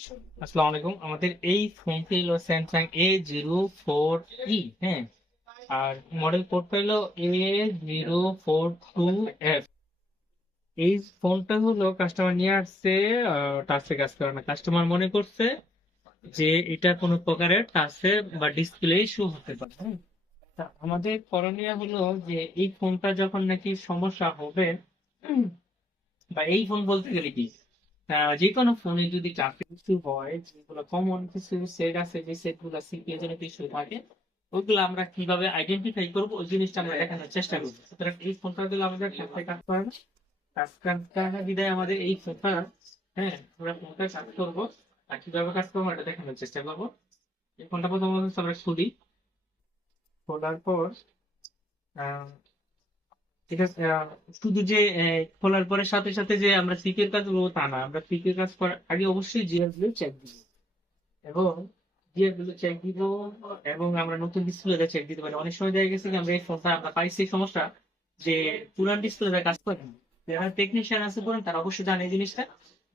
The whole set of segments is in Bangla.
আসসালামু আলাইকুম। আমাদের এই ফোনটি হলো স্যামসাং A04E। হ্যাঁ, আর মডেল কোডটা হলো A042F। এই ফোনটা হলো কাস্টমার নিয়ে আসছে, টাচে কাজ করে না। কাস্টমার মনে করছে যে এটা কোনো প্রকারের টাচে বা ডিসপ্লে ইস্যু হতে পারে। হ্যাঁ, তা আমাদের করণীয় হলো যে এই ফোনটা যখন নাকি সমস্যা হবে, বা এই ফোন বলতে গেলে কি, যে কোনো ফোনে যদি ট্রাফিক ইস্যু হয়, যেগুলো কমন কিছু সেট আছে, যে সেট গুলো সিপিইউ জনিত ইস্যু থাকে, ওগুলো আমরা কিভাবে আইডেন্টিফাই করবো ওই জিনিসটা আমরা দেখানোর চেষ্টা করবো। সুতরাং এই ফোনটা দিলে আমাদের সাথে কাজ করে না, কাজ বিদায় আমাদের এই ফোনটা, হ্যাঁ, আমরা ফোনটা কাজ করবো। আর কিভাবে কাজ করবো এটা দেখানোর চেষ্টা করবো। এই ফোনটা প্রথমত আমরা খুলি, খোলার পর ঠিক আছে। শুধু যে খোলার পরে সাথে সাথে যে আমরা সিকের কাজ করবো তা না, আমরা সিকের কাজ করার আগে অবশ্যই জিআর গুলো চেক দিব, এবং জিআর গুলো চেক দিব, এবং আমরা নতুন ডিসপ্লেটা চেক দিতে পারি। অনেক সময় দেখা গেছে কি আমরা এই ফোনটা আমরা পাইছি সমস্যা যে পুরান ডিসপ্লেটা কাজ করে না। যারা টেকনিশিয়ান আছে বলেন তারা অবশ্যই জানে এই জিনিসটা,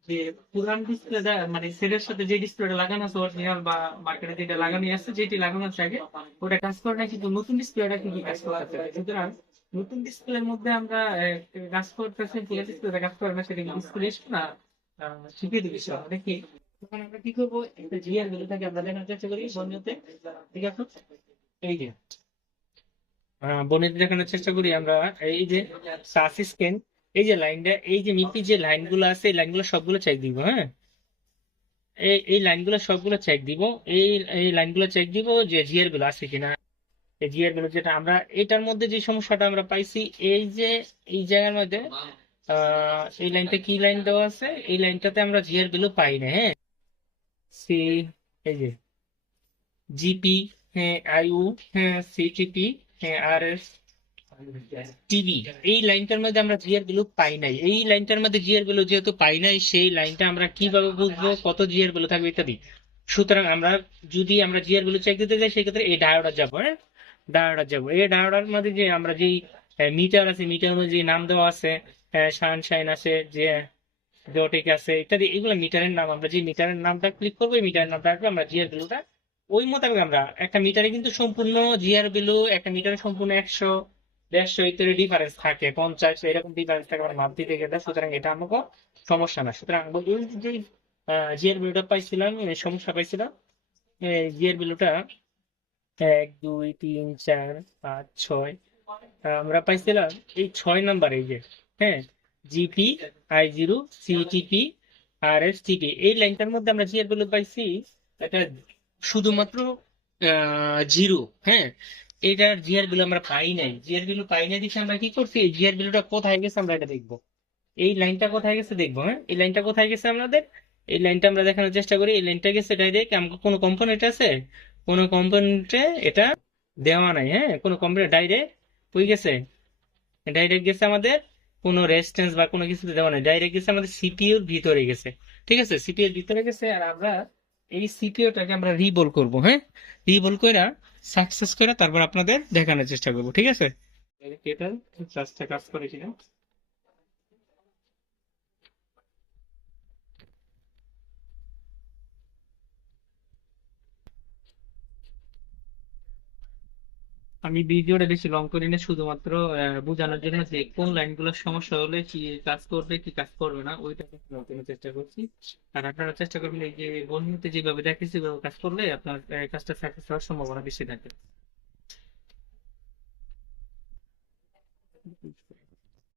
যে পুরান ডিসপ্লেটা মানে সেটের সাথে যে ডিসপ্লেটা লাগানো আছে অরিজিনাল বা মার্কেটে যেটা লাগানো আছে, যেটি লাগানো আছে আগে, ওটা কাজ করে না, কিন্তু নতুন ডিসপ্লেটা কিন্তু কাজ করতে পারে। সুতরাং নতুন ডিসপ্লের মধ্যে আমরা কাজ করতেছি, পুরো ডিসপ্লেটা কাজ করে না, সেটা ডিসপ্লে না সিকিউরিটি বিষয় মানে কি। তখন আমরা কি করবো, একটা জিআর ভ্যালু থেকে আমরা দেখার চেষ্টা করি বন্ধুতে। ঠিক আছে, এই যে বনেদি দেখানোর চেষ্টা করি আমরা। এই যে সাসি স্ক্যান, এই যে লাইনটা, এই যে মিপি যে লাইনগুলো আছে, এই লাইনগুলো সবগুলো চেক দিব। হ্যাঁ, এই লাইনগুলো সবগুলো চেক দিব। এই এই লাইনগুলো চেক দিব যে জিআর গুলো আছে কিনা। এই জিআর গুলো যেটা আমরা এটার মধ্যে যে সমস্যাটা আমরা পাইছি, এই যে এই জায়গার মধ্যে এই লাইনটা কি লাইন দেওয়া আছে, এই লাইনটাতে আমরা জিআর গুলো পাই না। হ্যাঁ, সি, এই যে জিপি, হ্যাঁ আইউ, হ্যাঁ সিটিপি, হ্যাঁ আর এস টিভি, এই লাইনটার মধ্যে আমরা জিআর ভ্যালু পাই নাই। এই লাইনটার মধ্যে জিআর ভ্যালু যেহেতু পাই নাই, সেই লাইনটা আমরা কিভাবে বুঝবো কত জিআর ভ্যালু থাকবে ইত্যাদি। সুতরাং আমরা যদি আমরা জিআর ভ্যালু চেক দিতে যাই, সেক্ষেত্রে এই ডায়োডা যাবো। হ্যাঁ, ডায়োডা যাবো। এই ডায়োডার মধ্যে যে আমরা যেই মিটার আছে, মিটার অনুযায়ী নাম দেওয়া আছে, সানশাইন আছে, যে জোটিক আছে ইত্যাদি, এগুলো মিটারের নাম। আমরা যে মিটারের নামটা ক্লিক করবো, এই মিটারের নামটা আসবে, আমরা জিআর ভ্যালুটা ওই মোতাবেক আমরা একটা মিটারে কিন্তু সম্পূর্ণ জিআর ভ্যালু, একটা মিটারে সম্পূর্ণ 100, 150 ইত্যাদি ডিফারেন্স থাকে, 50 এরকম ডিফারেন্স থাকে আমরা মাপ দিতে গেলে। সুতরাং এটা আমাকে সমস্যা না। সুতরাং এই যে জিআর ভ্যালুটা পাইছিলাম, এই সমস্যা পাইছিলাম, জিআর ভ্যালুটা 1 2 3 4 5 6, আমরা পাইছিলাম এই 6 নাম্বার, এই যে, হ্যাঁ, জিপি I0 সিটিপি আর এস টিপি, এই লাইনটার মধ্যে আমরা জিআর ভ্যালু পাইছি এটা শুধুমাত্র জিরো। হ্যাঁ, এটার জিআর ভ্যালু আমরা পাই নাই। জিআর ভ্যালু পাই নাই দেখে আমরা কি করছি, এই জিআর ভ্যালুটা কোথায় গেছে আমরা এটা দেখবো। এই লাইনটা কোথায় গেছে দেখবো। হ্যাঁ, এই লাইনটা কোথায় গেছে আমাদের, এই লাইনটা আমরা দেখানোর চেষ্টা করি। এই লাইনটা গেছে ডাইরেক্ট আমাকে কোনো কম্পোনেন্ট আছে, কোনো কম্পোনেন্টে এটা দেওয়া নাই। হ্যাঁ, কোনো কম্পোনেন্ট ডাইরেক্ট হয়ে গেছে, ডাইরেক্ট গেছে আমাদের কোনো রেজিস্ট্যান্স বা কোনো কিছু দেওয়া নাই, ডাইরেক্ট গেছে আমাদের সিপিইউর ভিতরে গেছে। ঠিক আছে, সিপিইউর ভিতরে গেছে। আর আমরা এই সিপিইউটাকে আমরা রিবোল করব। হ্যাঁ, রিবোল করে সাকসেস করে তারপর আপনাদের দেখানোর চেষ্টা করব। ঠিক আছে, এটা জাস্ট কাজ করে কিনা। আমি ভিডিওটা বেশি লং করি না, শুধুমাত্র বোঝানোর জন্য যে কোন লাইনগুলোর সমস্যা হলে কি কাজ করবে কি কাজ করবে না ওইটাকে বোঝানোর চেষ্টা করছি। আর আপনারা চেষ্টা করবেন এই যে বন্ধুতে যেভাবে দেখেছি ওইভাবে কাজ করলে আপনার কাজটা সাকসেস হওয়ার সম্ভাবনা বেশি থাকে।